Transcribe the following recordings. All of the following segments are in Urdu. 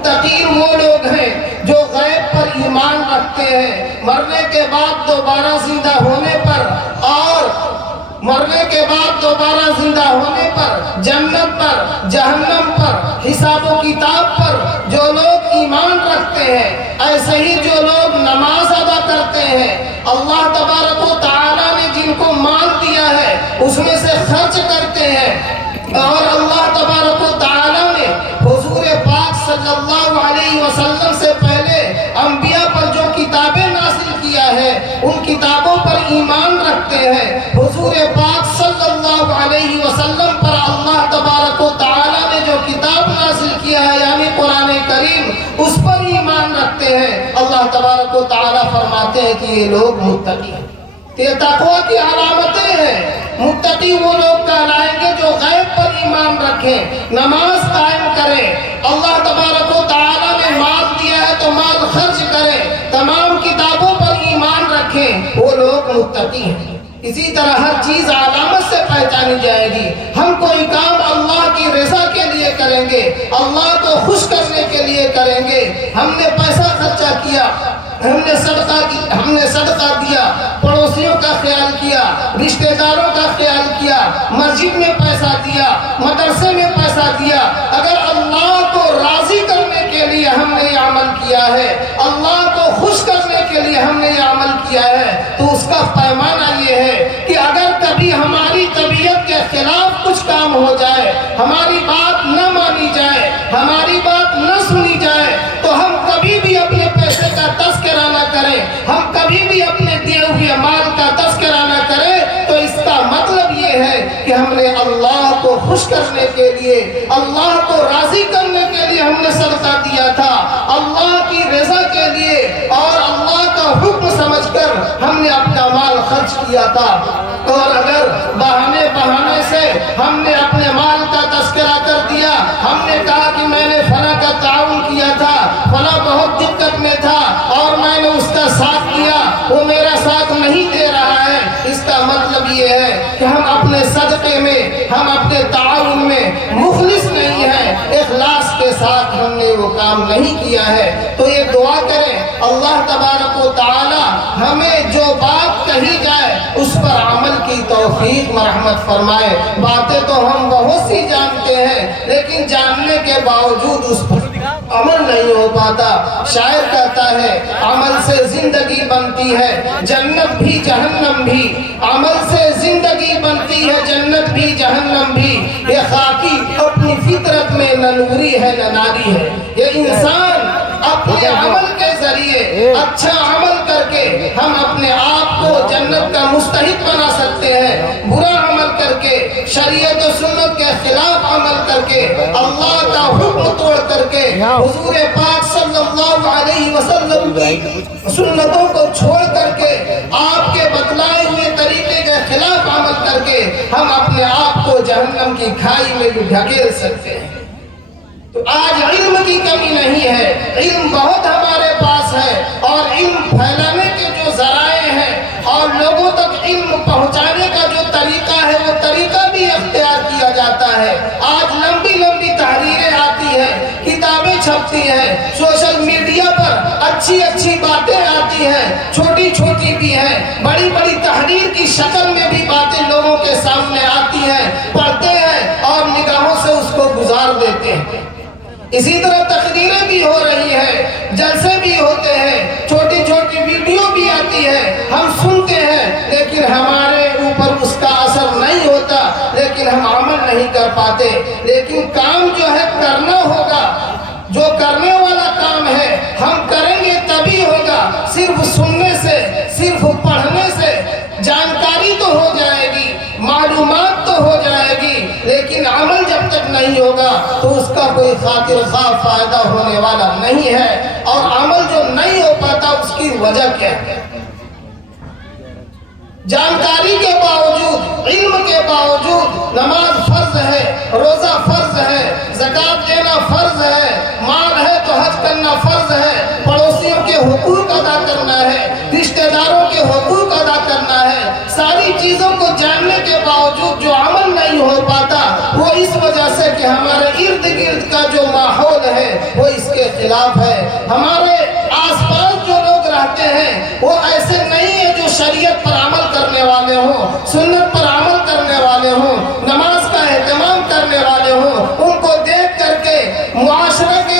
متقین وہ لوگ ہیں جو غیب پر ایمان رکھتے ہیں، مرنے کے بعد دوبارہ زندہ ہونے پر، اور مرنے کے بعد دوبارہ زندہ ہونے پر، جنت پر، جہنم پر، حساب و کتاب پر جو لوگ ایمان رکھتے ہیں، ایسے ہی جو لوگ نماز ادا کرتے ہیں، اللہ تبارک و تعالیٰ نے جن کو مال دیا ہے اس میں سے خرچ کرتے ہیں، اور اللہ تبارک و تعالیٰ نے حضور پاک صلی اللہ علیہ وسلم سے پہلے انبیاء پر جو کتابیں نازل کیا ہے ان کتابوں پر ایمان رکھتے ہیں، حضور پاک صلی اللہ علیہ وسلم پر اللہ تبارک و تعالیٰ نے جو کتاب نازل کیا ہے یعنی قرآن کریم اس پر ایمان رکھتے ہیں۔ اللہ تبارک و تعالیٰ فرماتے ہیں کہ یہ لوگ متقی ہیں، یہ تقوی کی علامتیں ہیں۔ متقی وہ لوگ کہلائیں گے جو غیب پر ایمان رکھیں، نماز قائم کریں، اللہ تبارک و تعالیٰ نے مال دیا ہے تو مال خرچ کریں، تمام کتابوں پر ایمان رکھیں، وہ لوگ متقی ہیں۔ اسی طرح ہر چیز علامت سے پہچانی جائے گی۔ ہم کوئی کام اللہ کی رضا کے لیے کریں گے، اللہ کو خوش کرنے کے لیے کریں گے، ہم نے پیسہ خرچہ کیا، ہم نے صدقہ دیا، پڑوسیوں کا خیال کیا، رشتہ داروں کا خیال کیا، مسجد میں پیسہ دیا، مدرسے میں پیسہ دیا، اگر اللہ کو راضی کرنے کے لیے ہم نے یہ عمل کیا ہے، اللہ کو خوش کرنے کے لیے ہم نے یہ عمل کیا ہے، تو اس کا پیمانہ یہ ہے کہ اگر کبھی ہماری طبیعت کے خلاف کچھ کام ہو جائے، ہماری بات نہ مانی جائے، ہماری بات نہ سنی جائے، تو ہم کبھی بھی اپنے پیسے کا تذکرہ نہ کریں، ہم کبھی بھی اپنے دیے ہوئے مال کا تذکرہ نہ کریں، تو اس کا مطلب یہ ہے کہ ہم نے اللہ کو خوش کرنے کے لیے، اللہ کو راضی کرنے کے لیے ہم نے صدقہ دیا تھا، اللہ کی رضا کے لیے اور اللہ کا حکم سمجھ کر ہم نے اپنا مال خرچ کیا تھا۔ اور اگر بہانے سے ہم نے اپنے مال کا تذکرہ کر دیا، ہم نے کہا کہ میں نے فلاں کا تعاون کیا تھا، فلاں بہت دقت میں تھا اور میں نے اس کا ساتھ دیا، وہ میرا ساتھ نہیں دے رہا ہے، اس کا مطلب یہ ہے کہ ہم اپنے صدقے میں، ہم اپنے تعاون میں مخلص نہیں ہیں، اخلاص کے ساتھ ہم نے وہ کام نہیں کیا ہے۔ تو یہ دعا کریں اللہ تبارک و تعالی ہمیں جو بات کہی جائے اس پر عمل کی توفیق مرحمت فرمائے۔ باتیں تو ہم بہت سی جانتے ہیں لیکن جاننے کے باوجود اس پر عمل نہیں ہو پاتا۔ شاعر کہتا ہے عمل سے زندگی بنتی ہے جنت بھی جہنم بھی، عمل سے زندگی بنتی ہے جنت بھی جہنم بھی، یہ خاکی اپنی فطرت میں نہ نوری ہے نہ ناری ہے۔ یہ انسان اپنے عمل کے ذریعے اچھا عمل کر کے ہم اپنے آپ کو جنت کا مستحق بنا سکتے ہیں، برا عمل کر کے، شریعت و سنت کے خلاف عمل کر کے، اللہ کا حکم توڑ کر کے، حضور پاک صلی اللہ علیہ وسلم کی سنتوں کو چھوڑ کر کے، آپ کے بتلائے ہوئے طریقے کے خلاف عمل کر کے ہم اپنے آپ کو جہنم کی کھائی میں بھی ڈھکیل سکتے ہیں۔ تو آج علم کی کمی نہیں ہے، علم بہت ہمارے پاس ہے، اور علم پھیلانے کے جو ذرائع ہیں اور لوگوں تک علم پہنچانے کا جو طریقہ ہے وہ طریقہ بھی اختیار کیا جاتا ہے۔ آج لمبی لمبی تحریریں آتی ہیں، کتابیں چھپتی ہیں، سوشل میڈیا پر اچھی اچھی باتیں آتی ہیں، چھوٹی چھوٹی بھی ہیں، بڑی بڑی تحریر کی شکل میں بھی باتیں لوگوں کے سامنے آتی ہیں، پڑھتے ہیں اور نگاہوں سے اس کو گزار دیتے ہیں۔ اسی طرح تقریریں بھی ہو رہی ہیں، جلسے بھی ہوتے ہیں، چھوٹی چھوٹی ویڈیو بھی آتی ہے، ہم سنتے ہیں لیکن ہمارے اوپر اس کا اثر نہیں ہوتا، لیکن ہم عمل نہیں کر پاتے۔ لیکن کام جو ہے کرنا ہوگا، جو کرنے والا کام ہے ہم کریں گے تبھی ہوگا۔ صرف سننے سے، صرف پڑھنے سے جانکاری تو ہو جائے گی، معلومات تو ہو جائے گی، لیکن عمل جب تک نہیں ہوگا تو اس کا کوئی خاطر خواہ فائدہ ہونے والا نہیں ہے۔ اور عمل جو نہیں ہو پاتا اس کی وجہ کیا ہے؟ جانکاری کے باوجود، علم کے باوجود نماز فرض ہے، روزہ فرض ہے، زکوٰۃ دینا فرض ہے، مال ہے تو حج کرنا فرض ہے، پڑوسیوں کے حقوق ادا کرنا ہے، رشتہ داروں کے حقوق ادا کرنا ہے، ساری چیزوں کو جاننے کے باوجود جو عمل نہیں ہو پاتا وہ اس وجہ سے کہ ہمارے ارد گرد کا جو ماحول ہے وہ اس کے خلاف ہے. ہمارے آس پاس جو لوگ رہتے ہیں وہ ایسے نہیں ہیں جو شریعت پر عمل کرنے والے ہوں, سنت پر عمل کرنے والے ہوں, نماز کا اہتمام کرنے والے ہوں. ان کو دیکھ کر کے معاشرے کے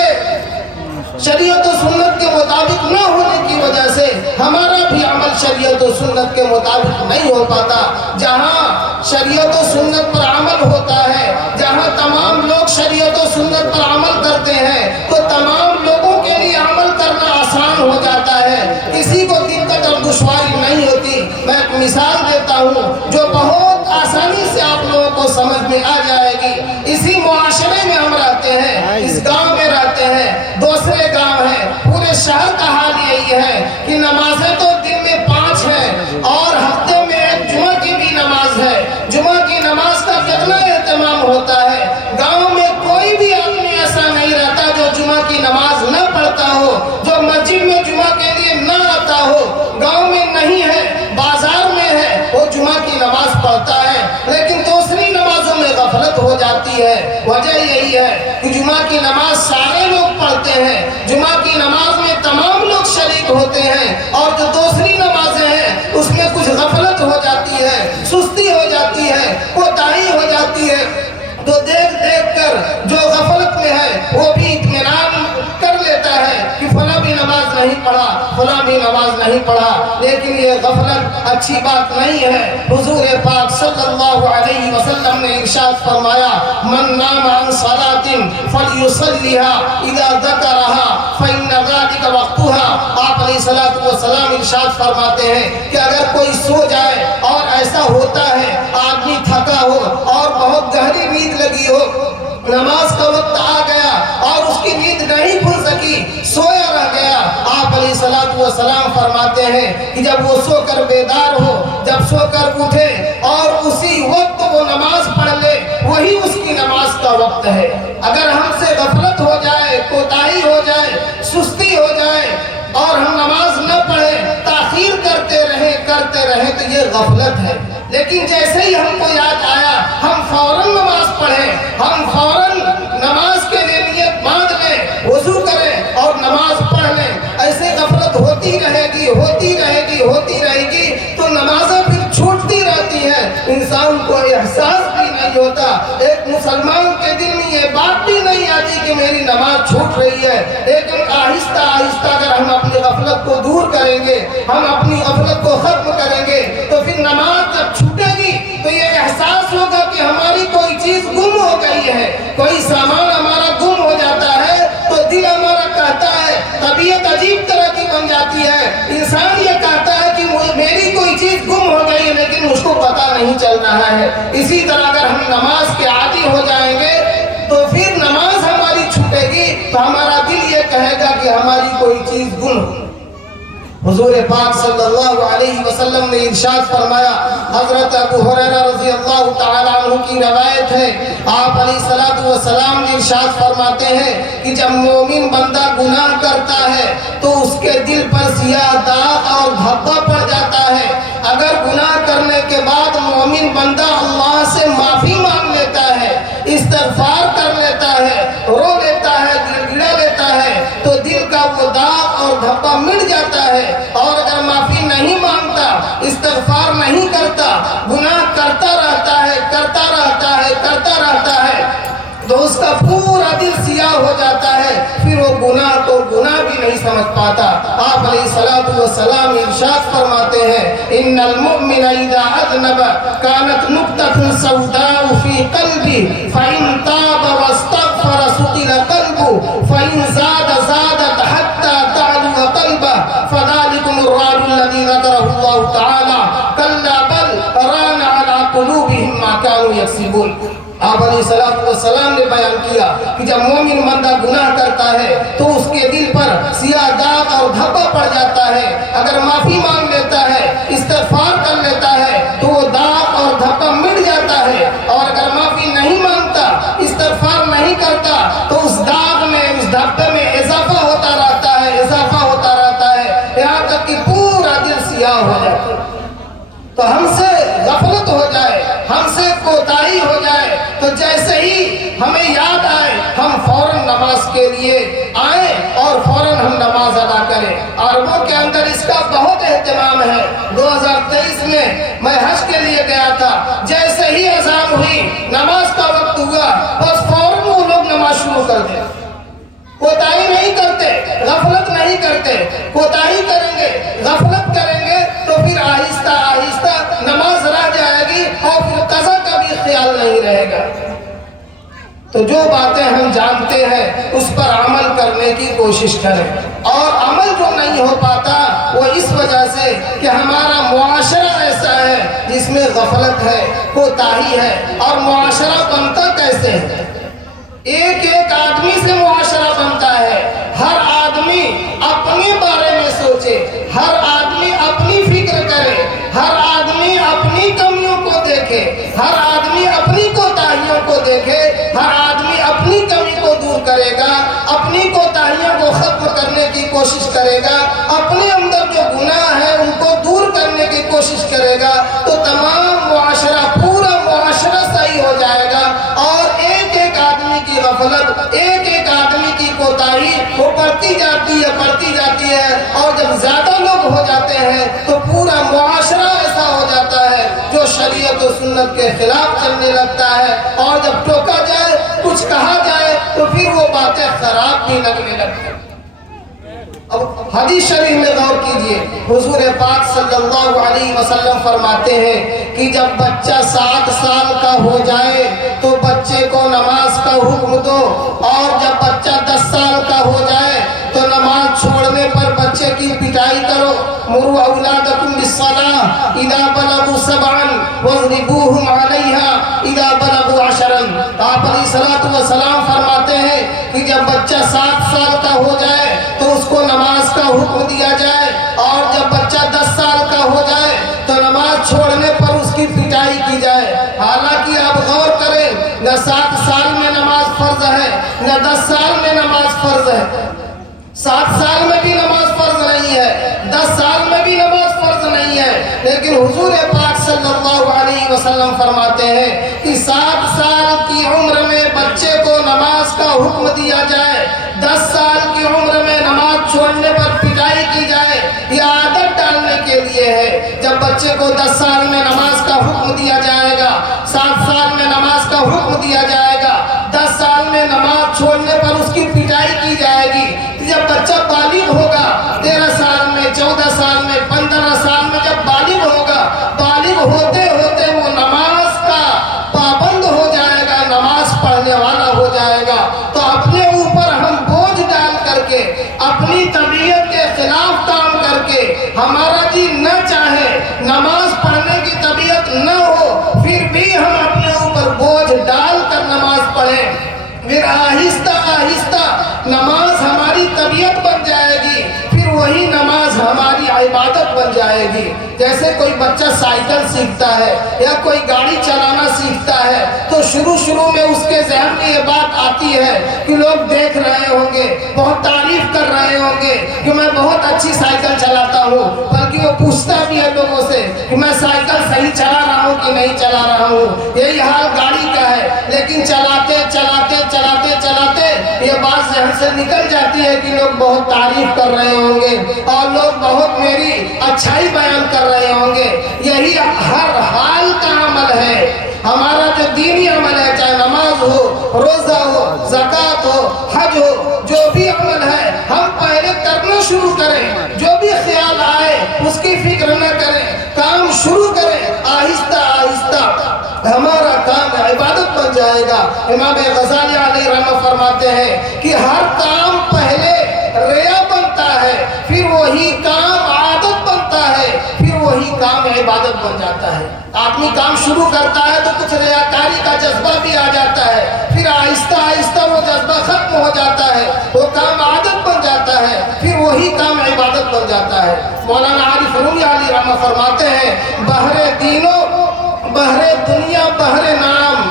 شریعت و سنت کے مطابق نہ ہونے کی وجہ سے ہمارا بھی عمل شریعت و سنت کے مطابق نہیں ہو پاتا. جہاں شریعت و سنت پر عمل ہوتا ہے, جہاں تمام لوگ شریعت و سنت پر عمل کرتے ہیں, تو تمام لوگوں کے لیے عمل کرنا آسان ہو جاتا ہے, کسی کو دقت اور دشواری نہیں ہوتی. میں ایک مثال دیتا ہوں جو بہت آسانی سے آپ لوگوں کو سمجھ میں آ جائے گی. اسی معاشرے میں ہم رہتے ہیں, اس گاؤں میں رہتے ہیں, دوسرے گاؤں ہے, پورے شہر کا حال یہی ہے کہ نمازیں تو دن میں 5 ہیں اور ہفتے میں ایک جمعہ کی بھی نماز ہے. جمعہ کی نماز کا کتنا اہتمام ہوتا ہے. گاؤں میں کوئی بھی آدمی ایسا نہیں رہتا جو جمعہ کی نماز نہ پڑھتا ہو, جو مسجد میں جمعہ کے لیے نہ آتا ہو. گاؤں میں نہیں ہے, بازار میں ہے, وہ جمعہ کی نماز پڑھتا ہے لیکن دوسری نمازوں میں غفلت ہو جاتی ہے. وجہ یہی ہے کہ جمعہ کی نماز سارے لوگ پڑھتے ہیں, جمعہ کی نماز میں تمام لوگ شریک ہوتے ہیں, اور جو دوسری نمازیں ہیں اس میں کچھ غفلت ہو جاتی ہے, سستی ہو جاتی ہے, کوتاہی ہو جاتی ہے. تو دیکھ دیکھ کر جو غفلت میں ہے وہ بھی اطمینان کر لیتا ہے کہ فلاں بھی نماز نہیں پڑھا, فلاں بھی نماز نہیں پڑھا. لیکن یہ غفلت اچھی بات نہیں ہے. حضور پاک صلی اللہ علیہ وسلم نے ارشاد فرمایا, من نام عن صلاة فلیصلیها اذا ذکرها فإن ذلك وقتها. آپ علیہ الصلوۃ والسلام ارشاد فرماتے ہیں کہ اگر کوئی سو جائے, اور ایسا ہوتا ہے آدمی تھکا ہو اور بہت گہری نیند لگی ہو, نماز کا وقت آ گیا اور اس کی نیند نہیں کھل سکی, سویا رہ گیا, آپ علیہ الصلوۃ والسلام فرماتے ہیں کہ جب وہ سو کر بیدار ہو, جب سو کر اٹھے اور اسی وقت وہ نماز پڑھ لے, وہی اس کی نماز کا وقت ہے. اگر ہم سے غفلت ہو جائے, کوتاہی ہو جائے, سستی ہو جائے اور ہم نماز نہ پڑھیں, تاخیر کرتے رہیں تو یہ غفلت ہے. لیکن جیسے ہی ہم کو یاد آیا ہم فوراً نماز پڑھیں, ہم فوراً نماز کے لیے نیت باندھ لیں, وضو کریں اور نماز پڑھ لیں. ایسے غفلت ہوتی رہے گی تو نمازیں پھر چھوٹتی رہتی ہیں, انسان کو احساس بھی نہیں ہوتا. ایک مسلمان کے دل میں یہ بات بھی نہیں آتی کہ میری نماز چھوٹ رہی ہے. لیکن آہستہ آہستہ اگر ہم اپنی غفلت کو دور کریں گے, ہم اپنی غفلت کو ختم کریں گے, تو پھر نماز جب چھوٹے گی تو یہ احساس ہوگا کہ ہماری کوئی چیز گم ہو گئی ہے, کوئی سامان ہمارا گم ہو جاتا ہے تو دل ہمارا کہتا ہے, طبیعت عجیب طرح کی بن جاتی ہے. انسان یہ کہتا ہے کہ میری کوئی چیز گم ہو گئی ہے لیکن مجھ کو پتہ نہیں چل رہا ہے. اسی طرح اگر ہم نماز کے عادی ہو جائیں گے تو پھر نماز ہماری چھوٹے گی تو ہمارا دل یہ کہے گا کہ ہماری کوئی چیز گم ہو. حضور پاک صلی اللہ علیہ وسلم نے ارشاد فرمایا, حضرت ابو ہریرہ رضی اللہ تعالی عنہ کی روایت ہے, آپ علیہ الصلوۃ والسلام نے ارشاد فرماتے ہیں کہ جب مومن بندہ گناہ کرتا ہے تو اس کے دل پر سیاہ داغ اور دھبا پڑ جاتا ہے. اگر گناہ کرنے کے بعد مومن بندہ اللہ سے معافی مانگ لیتا ہے, استغفار کر لیتا ہے, رو لیتا ہے, گڑگڑا لیتا ہے, تو دل کا وہ داغ اور دھبا مٹ جاتا ہے. اور اگر معافی نہیں مانگتا, استغفار نہیں کرتا, گناہ کرتا رہتا ہے تو اس کا پورا دل سیاہ ہو جاتا ہے, پھر وہ گناہ کو گناہ بھی نہیں سمجھ پاتا. آپ علیہ الصلوۃ والسلام ارشاد فرماتے ہیں, ان المؤمن اذا اذنب كانت نقطة سوداء في قلبه فإن تاب واستغفر سقل قلبه فإن زادت حتى تعلو قلبه فذلكم الرعد الذي ذكره الله تعالى كلا بل ران على قلوبهم ما كانوا يكسبون. آپ علیہ الصلوۃ والسلام نے بیان کیا کہ جب مومن بندہ گناہ کرتا ہے تو اس کے دل پر سیاہ داغ اور دھبا پڑ جاتا ہے. اگر معافی مانگ لیتا ہے, استغفار کر لیتا ہے تو وہ داغ اور دھبا مٹ جاتا ہے. اور اگر معافی نہیں مانگتا, استغفار نہیں کرتا تو اس داغ میں, اس دھبے میں اضافہ ہوتا رہتا ہے, یہاں تک کہ پورا دل سیاہ ہو جاتا ہے. تو ہم سے غفلت ہو جائے, ہم سے کوتاہی ہو جائے تو جیسے ہی ہمیں یاد آئے ہم فوراً نماز کے لیے آئیں کے اندر اس کا بہت اہتمام ہے۔ 2023 میں میں حج کے لیے گیا تھا، جیسے ہی اذان ہوئی، نماز کا وقت ہوا، بس فوراً وہ لوگ نماز شروع کر دیں۔ کوتاہی نہیں کرتے، غفلت نہیں کرتے۔ کوتاہی کریں گے، غفلت کریں گے تو پھر آہستہ آہستہ نماز رہ جائے گی اور پھر قضا کا بھی خیال نہیں رہے گا۔ تو جو باتیں ہم جانتے ہیں اس پر عمل کرنے کی کوشش کریں، اور عمل جو نہیں ہو پاتا وہ اس وجہ سے کہ ہمارا معاشرہ ایسا ہے جس میں غفلت ہے، کوتاہی ہے۔ اور معاشرہ بنتا کیسے ہے؟ ایک ایک آدمی سے معاشرہ بنتا ہے۔ ہر آدمی اپنے بارے میں سوچے، ہر آدمی اپنی فکر کرے، ہر آدمی اپنی کمیوں کو دیکھے، ہر آدمی اپنی کوتاہیوں کو دیکھے، ہر آدمی اپنی کمی کو دور کرے گا، اپنی کوتاہیوں کو ختم کرنے کی کوشش کرے گا، اپنے اندر جو گناہ ہے ان کو دور کرنے کی کوشش کرے گا، تو تمام معاشرہ، پورا معاشرہ صحیح ہو جائے گا۔ اور ایک ایک آدمی کی غفلت، ایک ایک آدمی کی کوتاہی وہ بڑھتی جاتی ہے، اور جب زیادہ لوگ ہو جاتے ہیں تو پورا معاشرہ ایسا ہو جاتا ہے جو شریعت و سنت کے خلاف چلنے لگتا ہے، اور جب ٹوکا جائے، کچھ کہا جائے تو پھر وہ باتیں خراب بھی لگنے لگتی ہیں۔ اب حدیث شریف میں غور کیجئے، حضور پاک صلی اللہ علیہ وسلم فرماتے ہیں کہ جب بچہ 7 سال کا ہو جائے تو بچے کو نماز کا حکم دو، اور جب بچہ 10 سال کا ہو جائے تو نماز چھوڑنے پر بچے کی پٹائی کرو۔ مروا اولادکم بالصلاۃ اذا بلغوا 7 واضربوہم علیہا اذا بلغوا 10۔ آپ علیہ الصلوۃ والسلام فرماتے ہیں کہ جب بچہ 7 سال کا ہو جائے تو اس کو نماز کا حکم دیا جائے، اور جب بچہ 10 سال کا ہو جائے تو نماز چھوڑنے پر اس کی پٹائی کی جائے۔ حالانکہ آپ غور کریں، نہ 7 سال میں نماز فرض ہے، نہ 10 سال میں نماز فرض ہے۔ 7 سال میں بھی نماز فرض نہیں ہے، 10 سال میں بھی نماز فرض نہیں ہے، لیکن حضور پاک صلی اللہ علیہ وسلم فرماتے ہیں کہ 7 سال کی عمر میں بچے کو نماز کا حکم دیا جائے، 10 سال کی عمر میں نماز چھوڑنے پر پٹائی کی جائے۔ یہ عادت ڈالنے کے لیے ہے۔ جب بچے کو 10 سال میں نماز کا حکم دیا جائے گا، 7 سال میں نماز کا حکم دیا جائے گا، 10 سال میں نماز چھوڑنے پر اس کی پٹائی کی جائے گی۔ جب بچہ بالغ ہوگا، 13 سال میں، 14 سال میں، 15 سال میں جب بالغ ہوگا، بالغ ہوتے ہوتے وہ نماز کا پابند ہو جائے گا، نماز پڑھنے والا ہو جائے گا، تو اپنے اوپر ہم بوجھ ڈال کر کے، اپنی طبیعت کے خلاف کام کر کے، ہمارا جی نہ چاہے، نماز پڑھنے کی طبیعت نہ ہو، پھر بھی ہم اپنے اوپر بوجھ ڈال کر نماز پڑھیں، پھر آہستہ آہستہ نماز ہماری طبیعت بن جائے گی، پھر وہی نماز ہماری عبادت بن جائے گی۔ جیسے کوئی بچہ سائیکل سیکھتا ہے یا کوئی گاڑی چلانا سیکھتا ہے تو شروع میں اس کے ذہن میں یہ بات آتی ہے کہ لوگ دیکھ رہے ہوں گے، بہت تعریف کر رہے ہوں گے کہ میں بہت اچھی سائیکل چلاتا ہوں، بلکہ وہ پوچھتا بھی ہے لوگوں سے کہ میں سائیکل صحیح چلا رہا ہوں کہ نہیں چلا رہا ہوں۔ یہی حال گاڑی کا ہے، لیکن چلاتے یہ بات ذہن سے نکل جاتی ہے کہ لوگ بہت تعریف کر رہے ہوں گے اور لوگ بہت میری اچھائی بیان کر رہے ہوں گے۔ یہی ہر حال کا عمل ہے۔ ہمارا جو دینی عمل ہے، چاہے نماز ہو، روزہ ہو، زکوٰۃ ہو، حج ہو، جو بھی عمل ہے ہم پہلے کرنا شروع کریں، جو بھی خیال آئے اس کی فکر نہ کریں، کام شروع کریں، آہستہ آہستہ ہمارا کام عبادت بن جائے گا۔ امام غزالی علیہ رحمہ فرماتے ہیں کہ ہر کام پہلے ریا بنتا ہے، پھر وہی کام عادت بنتا ہے، پھر وہی کام عبادت بن جاتا ہے۔ آدمی کام شروع کرتا ہے تو کچھ ریاکاری کا جذبہ بھی آ جاتا ہے، پھر آہستہ آہستہ وہ جذبہ ختم ہو جاتا ہے، وہ کام عادت بن جاتا ہے، پھر وہی کام عبادت بن جاتا ہے۔ مولانا عارف رومی علیہ رحمہ فرماتے ہیں بحر دینوں بحر دنیا بحر نام،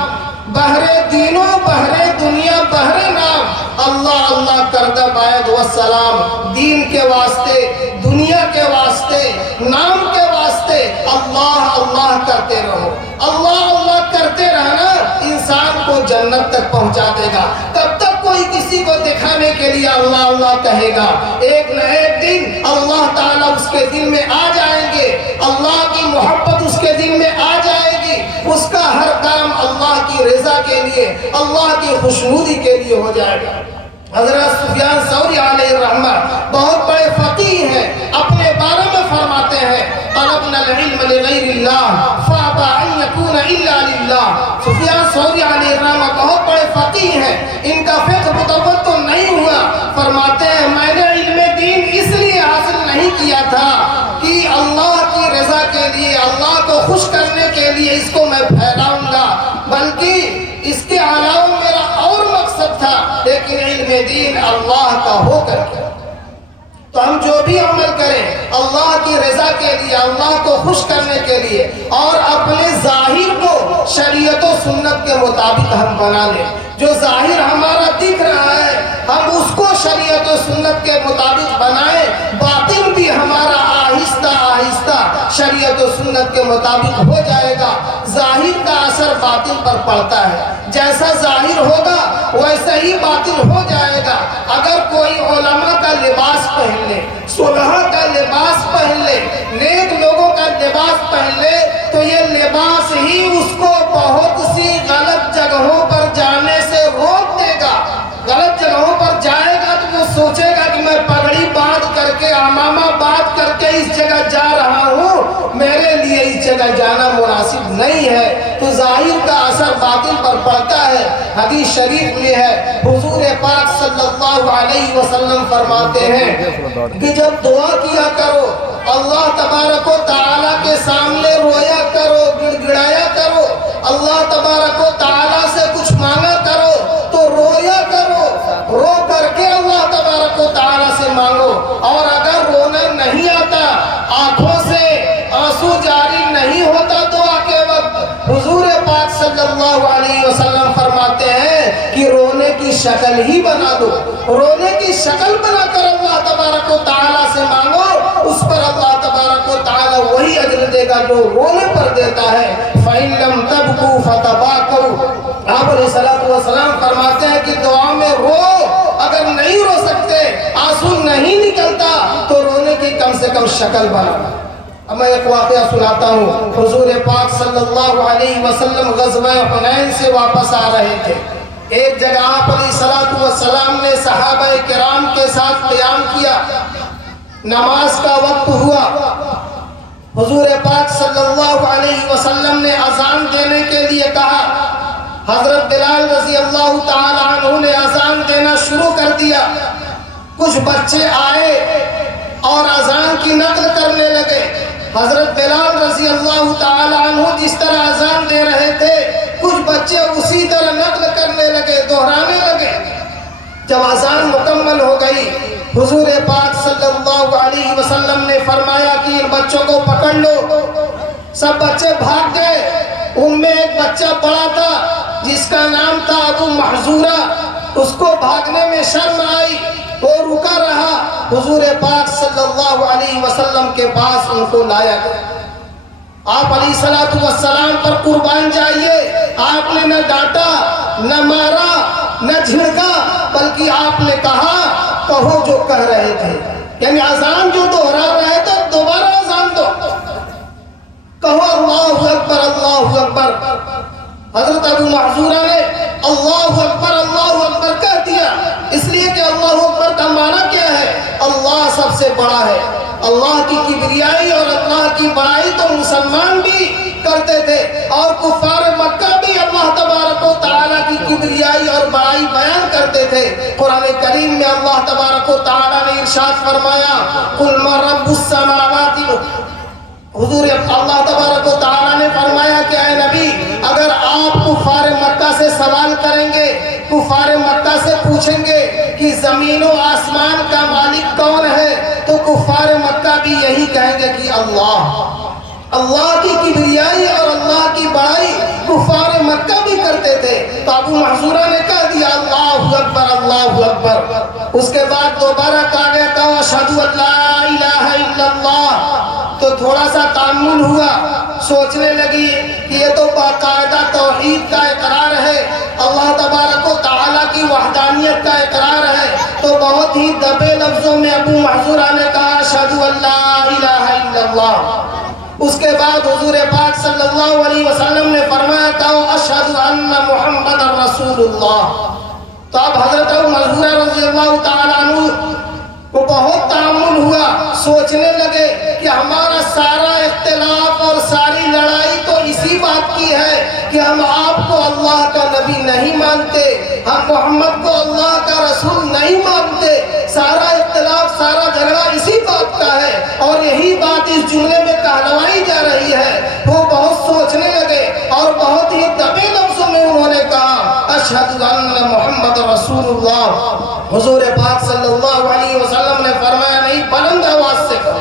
بحر دینوں بحر دنیا بحر نام، اللہ اللہ کردہ باید والسلام۔ دین کے واسطے، دنیا کے واسطے، نام کے واسطے اللہ اللہ کرتے رہو۔ اللہ اللہ کرتے رہنا انسان کو جنت تک پہنچا دے گا۔ تب تک کوئی کسی کو دکھانے کے لیے اللہ اللہ کہے گا، ایک نہ ایک دن اللہ تعالیٰ کے دل میں آ جائیں گے، اللہ کی محبت اس کے دل میں آ جائے گی، اس کا ہر کام اللہ کی رضا کے لیے، اللہ کی خوشنودی کے لیے ہو جائے گا۔ حضرت سفیان ثوری علیہ الرحمہ بہت بڑے فقیہ ہیں، اپنے بارے میں فرماتے ہیں طلبنا العلم لغیر اللہ فابى ان يكون الا للہ۔ سفیان ثوری علیہ الرحمہ بہت بڑے فقیہ ہیں، ان کا فقہ متوت تو نہیں ہوا، فرماتے ہیں میں نے علم دین اس لیے حاصل نہیں کیا تھا کہ اللہ کی رضا کے لیے، اللہ کو خوش کرنے کے لیے اس کو میں پھیلاؤں گا، بلکہ اس کے علاوہ میرا اور مقصد تھا، لیکن علم دین اللہ کا ہو کر کے۔ تو ہم جو بھی عمل کریں اللہ کی رضا کے لیے، اللہ کو خوش کرنے کے لیے، اور اپنے ظاہر کو شریعت و سنت کے مطابق ہم بنا لیں۔ جو ظاہر ہمارا دکھ رہا ہے ہم اس کو شریعت و سنت کے مطابق بنائیں، باطن بھی ہمارا آہستہ آہستہ شریعت و سنت کے مطابق ہو جائے گا۔ ظاہر کا اثر باطن پر پڑتا ہے، جیسا ظاہر ہوگا ویسا ہی باطن ہو جائے گا۔ اگر کوئی علماء کا لباس پہن لے، صلحاء کا لباس پہن لے، نیک لوگوں کا لباس پہن لے، تو یہ لباس ہی اس کو بہت سی غلط جگہوں پر جانے سے روک دے گا۔ غلط جگہوں پر جائے گا تو وہ سوچے گا کہ میں پگڑی باندھ کر کے، عمامہ باندھ کر کے اس جگہ جا رہا ہوں، میرے لیے اس جگہ جانا مناسب نہیں ہے۔ تو ظاہر کا اثر باطن پر پڑتا ہے۔ حدیث شریف میں ہے، حضور پاک صلی اللہ علیہ وسلم فرماتے ہیں کہ جب دعا کیا کرو اللہ تبارک و تعالیٰ کے سامنے رویا کرو، گڑ گڑایا کرو، اللہ تبارک و تعالیٰ سے کچھ مانگا کرو تو رویا کرو، رو کر کے اللہ تبارک و تعالیٰ سے مانگو۔ اور اگر رونا نہیں آتا، آنکھوں سے آنسو جاری نہیں ہوتا دعا کے وقت، حضور پاک صلی اللہ علیہ وسلم فرماتے ہیں کہ رونے کی شکل ہی بنا دو، رونے کی شکل بنا کر اللہ تبارک و تعالیٰ سے مانگو، اس پر اللہ تبارک و تعالیٰ وہی اجر دے گا جو رونے پر دیتا ہے۔ فَإِن لَمْ تَبْكُوا فَتَبَاكَوْا۔ آپ علیہ السلام فرماتے ہیں کہ دعا میں رو، اگر نہیں رو سکتے، آنسو نہیں نکلتا تو رونے کی کم سے کم شکل بنا۔ اب میں ایک واقعہ سناتا ہوں۔ حضور پاک صلی اللہ علیہ وسلم غزوہ حنین سے واپس آ رہے تھے۔ ایک جگہ آپ علیہ السلام نے صحابہ کرام کے ساتھ قیام کیا، نماز کا وقت ہوا، حضور پاک صلی اللہ علیہ وسلم نے اذان دینے کے لیے کہا۔ حضرت بلال رضی اللہ تعالی عنہ نے اذان دینا شروع کر دیا۔ کچھ بچے آئے اور اذان کی نقل کرنے لگے۔ حضرت بلال رضی اللہ تعالی عنہ جس طرح اذان دے رہے تھے، کچھ بچے اسی طرح نقل کرنے لگے، دہرانے لگے۔ جب اذان مکمل ہو گئی، حضور پاک صلی اللہ علیہ وسلم نے فرمایا کہ ان بچوں کو پکڑ لو۔ سب بچے بھاگ گئے۔ ان میں ایک بچہ بڑا تھا جس کا نام تھا ابو محذورہ، اس کو بھاگنے میں شرم آئی، وہ رکا رہا۔ حضور پاک صلی اللہ علیہ وسلم کے پاس ان کو لایا گیا۔ آپ علیہ السلام پر قربان جائیے، آپ نے نہ ڈانٹا، نہ مارا، نہ جھڑکا، بلکہ آپ نے کہا کہو جو کہہ رہے تھے، یعنی اذان جو دہرا رہے تھے دوبارہ اذان دو، کہو اللہ اکبر اللہ اکبر۔ حضرت ابو محذورہ نے اللہ اکبر کہہ دیا، اس لیے کہ اللہ اکبر کا معنی کیا ہے؟ اللہ سب سے بڑا ہے۔ اللہ کی کبریائی اور اللہ کی بڑائی تو مسلمان بھی کرتے تھے، اور کفار مکہ بھی اللہ تبارک و تعالیٰ کی کبریائی اور بڑائی بیان کرتے تھے۔ قرآن کریم میں اللہ تبارک و تعالیٰ نے ارشاد فرمایا قُلْ مَن رَبُّ السَّمَاوَاتِ۔ حضور اللہ تبارک و تعالیٰ نے فرمایا کہ اے نبی، اگر آپ کفار مکہ سے سوال کریں گے، کفار مکہ سے پوچھیں گے کہ زمین و آسمان کا مالک کون ہے، تو کفار مکہ بھی یہی کہیں گے کہ اللہ۔ اللہ کی کبریائی اور اللہ کی بڑائی کفار مکہ بھی کرتے تھے۔ تو ابو محذورہ نے کہہ دیا اللہ اکبر اللہ اکبر۔ اس کے بعد دوبارہ کہا گیا کہ اشہد ان لا الہ الا اللہ۔ تو تھوڑا سا تأمل ہوا، سوچنے لگی کہ یہ تو باقاعدہ توحید کا اقرار ہے، اللہ تبارک و تعالیٰ کی وحدانیت کا اقرار ہے، تو بہت بہت ہی دبے لفظوں میں ابو محذورہ نے کہا اشہدو ان لا الہ الا اللہ۔ اس کے بعد حضور پاک صلی اللہ علیہ وسلم نے فرمایا کہو اشہدو ان محمد رسول اللہ۔ تو اب حضرت ابو محذورہ رضی اللہ تعالیٰ عنہ کو بہت تعامل ہوا، سوچنے لگے کہ ہمارا سارا اختلاف اور ساری لڑائی تو اسی بات کی ہے کہ ہم آپ کو اللہ کا نبی نہیں مانتے، ہم محمد کو اللہ کا رسول نہیں مانتے، سارا اختلاف سارا جھگڑا اسی بات کا ہے، اور یہی بات اس جملے میں کہلوائی جا رہی ہے۔ وہ بہت سوچنے لگے اور بہت ہی دبے لفظوں میں انہوں نے کہا اشہد ان محمد رسول اللہ۔ حضور پاک صلی اللہ علیہ وسلم نے فرمایا نہیں، بلند آواز سے کہو۔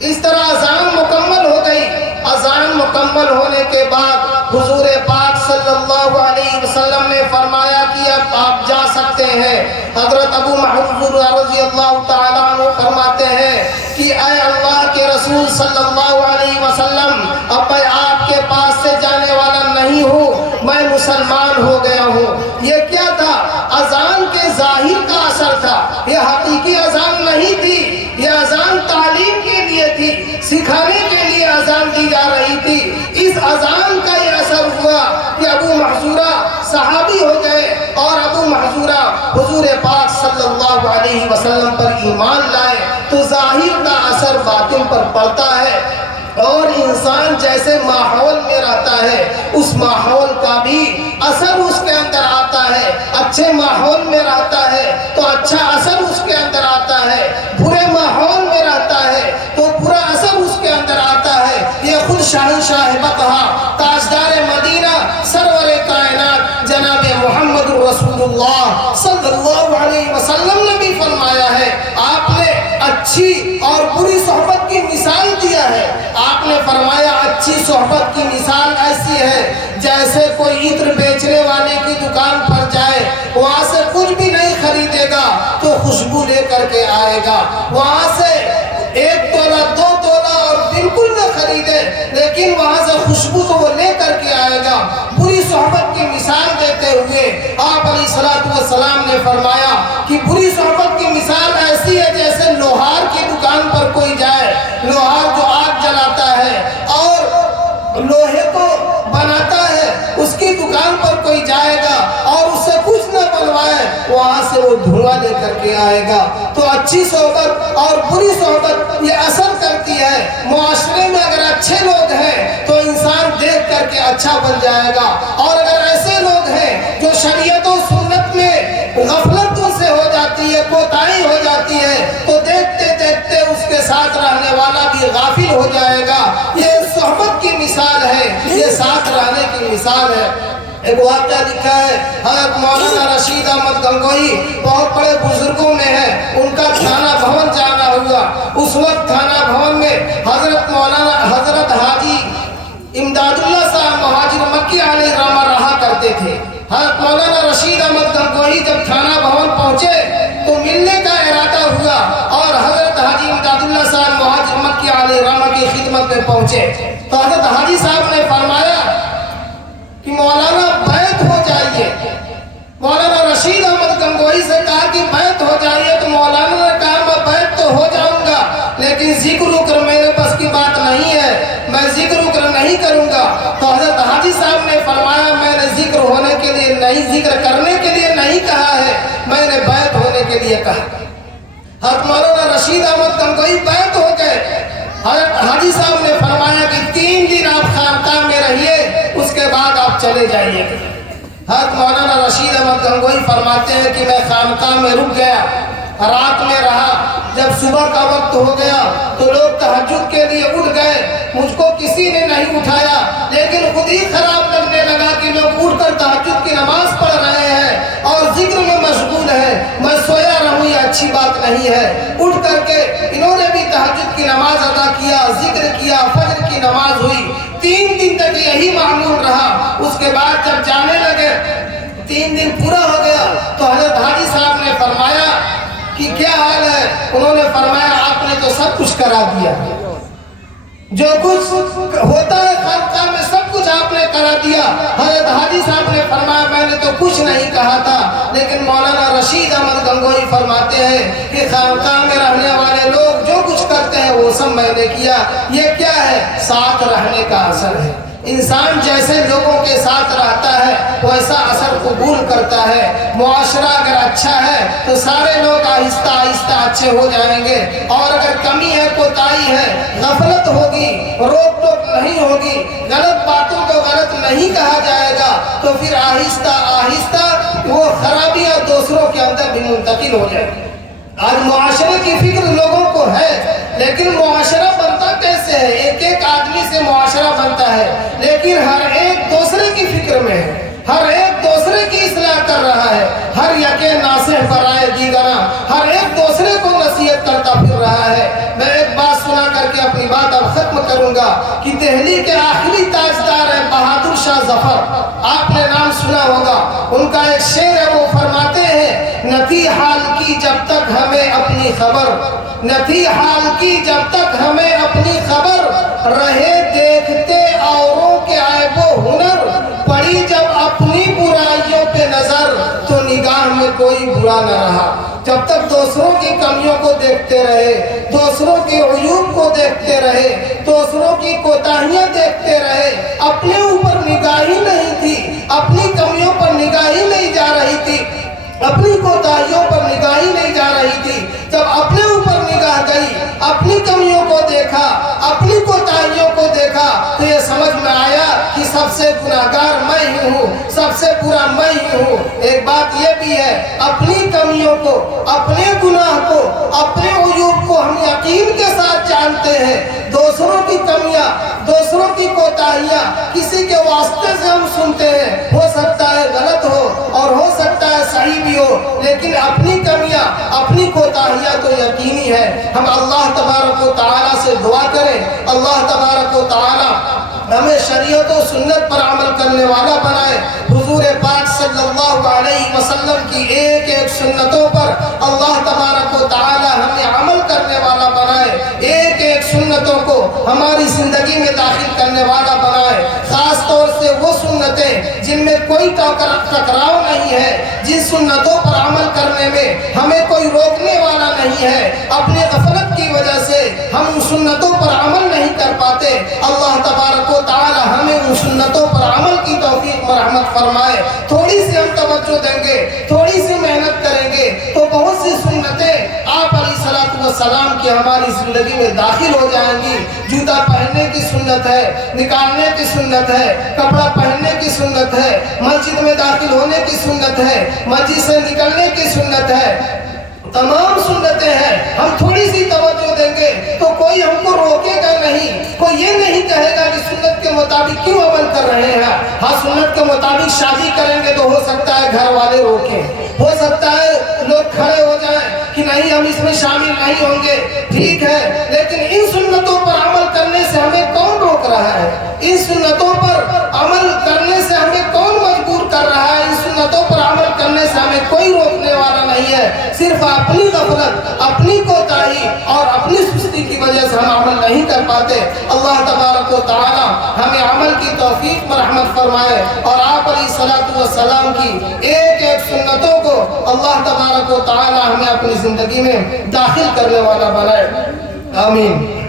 اس طرح اذان مکمل ہو گئی۔ اذان مکمل ہونے کے بعد حضور پاک صلی اللہ علیہ وسلم نے فرمایا کہ اب آپ جا سکتے ہیں۔ حضرت ابو محذورہ رضی اللہ تعالیٰ عنہ فرماتے ہیں کہ اے اللہ کے رسول صلی اللہ علیہ وسلم، اب میں آپ کے پاس سے جانے والا نہیں ہوں، میں مسلمان ہو گیا ہوں۔ یہ کیا تھا؟ اذان کے ظاہر کا اثر تھا، یہ حقیقی اذان نہیں تھی، یہ اذان تعلیم کے لیے تھی، سکھانے کے لیے اذان دی جا رہی تھی۔ اس اذان کا یہ اثر ہوا کہ ابو محذورہ صحابی ہو گئے اور ابو محذورہ حضور پاک صلی اللہ علیہ وسلم پر ایمان لائے۔ تو ظاہر کا اثر باطن پر پڑتا ہے، اور انسان جیسے ماحول میں رہتا ہے اس ماحول کا بھی اثر اس کے اندر آتا ہے۔ اچھے ماحول میں رہتا ہے تو اچھا اثر اس کے اندر آتا ہے، برے ماحول میں رہتا ہے تو برا اثر اس کے اندر آتا ہے۔ یہ خود شہنشاہ بطحہ تاجدار مدینہ سرور کائنات جناب محمد رسول اللہ صلی اللہ علیہ وسلم نے بھی فرمایا ہے۔ آپ نے اچھی اور بری صحبت کی مثال دیا ہے۔ آپ نے فرمایا اچھی صحبت کی مثال ایسی ہے جیسے کوئی عطر بیچنے والے کی دکان پر جائے، وہاں سے کچھ بھی نہیں خریدے گا تو خوشبو لے کر کے آئے گا، وہاں سے 1 تولہ 2 تولہ اور بالکل نہ خریدے لیکن وہاں سے خوشبو تو وہ لے کر کے آئے گا۔ بری صحبت کی مثال دیتے ہوئے آپ علیہ السلام نے فرمایا کہ بری صحبت کی مثال ایسی ہے جیسے لوہار کی دکان پر کوئی جائے، لوہار جو آگ جلاتا ہے اور لوہے کو بناتا ہے، اس کی دکان پر کوئی جائے گا اور اس سے کچھ نہ بنوائے، وہاں سے وہ دھواں لے کر کے آئے گا۔ تو اچھی صحبت اور بری صحبت یہ اثر کرتی ہے۔ معاشرے میں اگر اچھے لوگ ہیں تو انسان دیکھ کر کے اچھا بن جائے گا، اور اگر ایسے لوگ ہیں جو شریعت و سنت میں غفلت ان سے ہو جاتی ہے، کوتاہی ہو جاتی ہے، تو دیکھتے دیکھتے اس کے ساتھ رہنے والا بھی غافل ہو جائے گا۔ یہ صحبت کی مثال ہے، یہ ساتھ رہنے کی مثال ہے۔ ایک واقعہ لکھا ہے، حضرت مولانا رشید احمد گنگوہی بہت بڑے بزرگوں میں ہیں، ان کا تھانہ بھون جانا ہوا۔ اس وقت تھانہ بھون میں حضرت حاجی امداد اللہ صاحب مہاجر مکی علیہ رحمہ رہا کرتے تھے۔ حضرت مولانا رشید احمد گنگوہی جب تھانہ بھون پہنچے تو ملنے کا ارادہ ہوا اور حضرت حاجی امداد اللہ صاحب مہاجر مکی علیہ رحمہ کی خدمت میں پہنچے تو حضرت حاجی صاحب نے فرمایا کہ مولانا بیعت ہو جائیے۔ مولانا رشید احمد گنگوہی سے کہا کہ بیعت ہو جائیے، تو مولانا نے کہا میں بیعت تو ہو جاؤں گا لیکن ذکر وکر میرے بس کی بات نہیں ہے، میں ذکر وکر نہیں کروں گا۔ تو حضرت حاجی صاحب نے فرمایا میں نے ذکر ہونے کے لیے نہیں، ذکر کرنے کے لیے نہیں کہا ہے، میں نے بیعت ہونے کے لیے کہا۔ حضرت مولانا رشید احمد گنگوہی بیعت ہو گئے۔ حضرت حاجی صاحب نے فرمایا کہ 3 دن آپ خانقاہ میں رہیے، اس کے بعد آپ چلے جائیے۔ حضرت مولانا رشید احمد گنگوہی فرماتے ہیں کہ میں خانقاہ میں رک گیا، رات میں رہا۔ جب صبح کا وقت ہو گیا تو لوگ تہجد کے لیے اٹھ گئے، مجھ کو کسی نے نہیں اٹھایا، لیکن خود ہی خراب لگنے لگا کہ لوگ اٹھ کر تہجد کی نماز پڑھ رہے ہیں اور ذکر میں مشغول ہیں، میں سویا رہوں یہ اچھی بات نہیں ہے۔ اٹھ کر کے انہوں نے بھی تہجد کی نماز ادا کیا، ذکر کیا، فجر کی نماز ہوئی۔ 3 دن تک یہی معمول رہا۔ اس کے بعد جب جانے لگے، 3 دن پورا ہو گیا تو حضرت حاجی صاحب نے فرمایا کہ کیا حال ہے؟ انہوں نے فرمایا آپ نے تو سب کچھ کرا دیا، جو کچھ ہوتا ہے خانقاہ میں سب کچھ آپ نے کرا دیا۔ حضرت حاجی صاحب نے فرمایا میں نے تو کچھ نہیں کہا تھا، لیکن مولانا رشید احمد گنگوئی فرماتے ہیں کہ خانقاہ میں رہنے والے لوگ جو کچھ کرتے ہیں وہ سب میں نے کیا۔ یہ کیا ہے؟ ساتھ رہنے کا اثر ہے۔ انسان جیسے لوگوں کے ساتھ رہتا ہے ویسا اثر قبول کرتا ہے۔ معاشرہ اگر اچھا ہے تو سارے لوگ آہستہ آہستہ اچھے ہو جائیں گے، اور اگر کمی ہے، کوتاہی ہے، غفلت ہوگی، روک ٹوک نہیں ہوگی، غلط باتوں کو غلط نہیں کہا جائے گا، تو پھر آہستہ آہستہ وہ خرابیاں دوسروں کے اندر بھی منتقل ہو جائے گی۔ آج معاشرے کی فکر لوگوں کو ہے، لیکن معاشرہ بنتا کیسے ہے؟ ایک ایک آدمی سے معاشرہ بنتا ہے، لیکن ہر ایک دوسرے کی فکر میں ہے، ہر ایک دوسرے کی اصلاح کر رہا ہے، ہر یکے ناصح برائے دیگرہ، ہر ایک دوسرے کو نصیحت کرتا پھر رہا ہے۔ میں ایک بات سنا کر کے اپنی بات اب ختم کروں گا کہ دہلی کے آخری تاجدار ہیں بہادر شاہ ظفر، آپ نے نام سنا ہوگا۔ ان کا ایک شعر ہے، وہ فرماتے ہیں نہ تھی حال کی جب تک ہمیں اپنی خبر، نہ تھی حال کی جب تک ہمیں اپنی خبر، رہے دیکھتے اوروں کے عیب و ہنر، پڑی جب اپنی برائیوں پہ نظر تو نگاہ میں کوئی برا نہ رہا۔ جب تک دوسروں کی کمیوں کو دیکھتے رہے، دوسروں کے عیوب کو دیکھتے رہے، دوسروں کی کوتاہیاں دیکھتے رہے، اپنے اوپر نگاہی نہیں تھی، اپنی کمیوں پر نگاہی نہیں جا رہی تھی، اپنی کوتاہیوں پر نگاہی نہیں جا رہی تھی، جب اپنے اوپر نگاہ گئی، اپنی کمیوں کو دیکھا، اپنی کوتاہیوں کو دیکھا، تو یہ سمجھ میں آیا کہ سب سے گناہگار میں ہی ہوں، سب سے برا میں ہی ہوں۔ ایک بات یہ بھی ہے، اپنی کمیوں کو، اپنے گناہ کو، اپنے عیوب کو ہم یقین کے ساتھ جانتے ہیں۔ دوسروں کی کمیاں، دوسروں کی کوتاہیاں کسی کے واسطے سے ہم سنتے ہیں، ہو سکتا ہے غلط ہو اور ہو سکتا ہے صحیح بھی ہو، لیکن اپنی کمیاں، اپنی کوتاہیاں تو یقینی ہے۔ ہم اللہ تبارک و تعالیٰ سے دعا کریں، اللہ تبارک و تعالیٰ ہمیں شریعت و سنت پر عمل کرنے والا بنائے، حضور پاک صلی اللہ علیہ وسلم کی ایک ایک سنتوں پر اللہ تبارک و تعالیٰ ہمیں عمل کرنے والا بنائے، ایک ایک سنتوں کو ہماری زندگی میں داخل کرنے والا بنائے، خاص طور سے وہ سنتیں جن میں کوئی ٹکراؤ نہیں ہے، جن سنتوں پر عمل کرنے میں ہمیں کوئی روکنے والا نہیں ہے۔ اپنے غفلت کی وجہ سے ہم ان سنتوں پر عمل نہیں کر پاتے، اللہ تبارک و تعالی ہمیں ان سنتوں پر عمل کی توفیق مرحمت فرمائے۔ تھوڑی سی ہم توجہ دیں گے، تھوڑی سی محنت کریں گے تو بہت سی سنتیں آپ علیہ السلام کی ہماری زندگی میں داخل ہو جائیں گی۔ جوتا پہننے کی سنت ہے، نکالنے کی سنت ہے، کپڑا پہننے کی سنت ہے، مسجد میں داخل ہونے کی سنت ہے، مسجد سے نکلنے کی سنت ہے، تمام سنتیں ہیں۔ ہم تھوڑی سی توجہ دیں گے تو کوئی ہم کو روکے گا نہیں، کوئی یہ نہیں کہے گا کہ سنت کے مطابق کیوں عمل کر رہے ہیں۔ ہاں سنت کے مطابق شادی کریں گے تو ہو سکتا ہے گھر والے روکیں، ہو سکتا ہے لوگ کھڑے ہو جائیں کہ نہیں ہم اس میں شامل نہیں ہوں گے، ٹھیک ہے، لیکن ان سنتوں پر عمل کرنے سے ہمیں کون روک رہا ہے؟ ان سنتوں پر عمل کرنے سے ہمیں کون مجبور کر رہا ہے؟ ان سنتوں پر عمل کرنے سے ہمیں کوئی روکنے والا نہیں ہے، صرف اپنی غفلت، اپنی کوتاہی اور اپنی سستی کی وجہ سے ہم عمل نہیں کر پاتے۔ اللہ تبارک و تعالی ہمیں عمل کی توفیق مرحمت فرمائے، اور آپ علیہ السلام کی ایک ایک سنتوں کو اللہ تبارک و تعالی ہمیں اپنی زندگی میں داخل کرنے والا بنائے، آمین۔